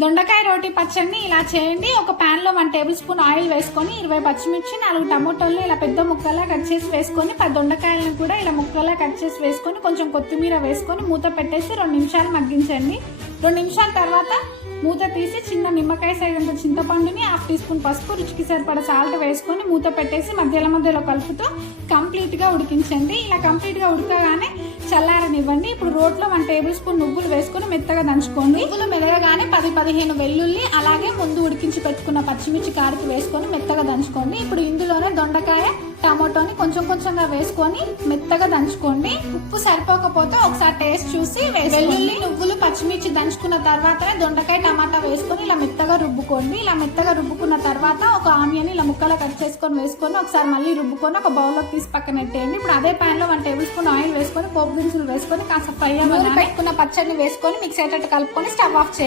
దొండకాయ రోటి పచ్చడిని ఇలా చేయండి. ఒక పాన్ లో 1 టేబుల్ స్పూన్ ఆయిల్ వేసుకొని 20 పచ్చిమిర్చి 4 టమోటాలను ఇలా పెద్ద ముక్కలా కట్ చేసి వేసుకొని 10 దొండకాయలను కూడా ఇలా ముక్కలా కట్ చేసి వేసుకొని కొంచెం కొత్తిమీర వేసుకొని మూత పెట్టేసి 2 నిమిషాలు మగ్గించండి. 2 నిమిషాల తర్వాత మూత తీసి చిన్న నిమ్మకాయ సైజంత చింతపండుని 1/2 టీ స్పూన్ పసుపు, రుచికి సరిపడ సాల్ట్ వేసుకొని మూత పెట్టేసి మధ్యలో కలుపుతూ కంప్లీట్ గా ఉడికించండి. ఇలా కంప్లీట్ గా ఉడకగానే చల్లారనివ్వండి. ఇప్పుడు రోట్లో 1 టేబుల్ స్పూన్ నువ్వులు వేసుకొని మెత్తగా దంచుకోండి. నువ్వులు మెదగగానే 10-15 వెల్లుల్లి అలాగే ముందు ఉడికించి పెట్టుకున్న పచ్చిమిర్చి కారికి వేసుకొని మెత్తగా దంచుకోండి. ఇప్పుడు ఇందులోనే దొండకాయ, టమాటోని కొంచెంగా వేసుకొని మెత్తగా దంచుకోండి. ఉప్పు సరిపోకపోతే ఒకసారి టేస్ట్ చూసి వెల్లుల్లి, నువ్వులు, పచ్చిమిర్చి దంచుకున్న తర్వాతనే దొండకాయ, టమాటా వేసుకొని ఇలా మెత్తగా రుబ్బుకోండి. ఇలా మెత్తగా రుబ్బుకున్న తర్వాత ఒక ఆనియన్ ఇలా ముక్కలా కట్ చేసుకొని వేసుకొని ఒకసారి మళ్ళీ రుబ్బుకొని ఒక బౌల్లోకి తీసి పక్కన పెట్టేయండి. ఇప్పుడు అదే పాన్ లో 1 టేబుల్ స్పూన్ ఆయిల్ వేసుకొని పోపు దినుసులు వేసుకొని కాస్త ఫ్రై అవ్వాలి పెట్టుకున్న పచ్చడిని వేసుకొని మిక్స్ అయ్యేటట్టు కలుపుకొని స్టవ్ ఆఫ్ చేయండి.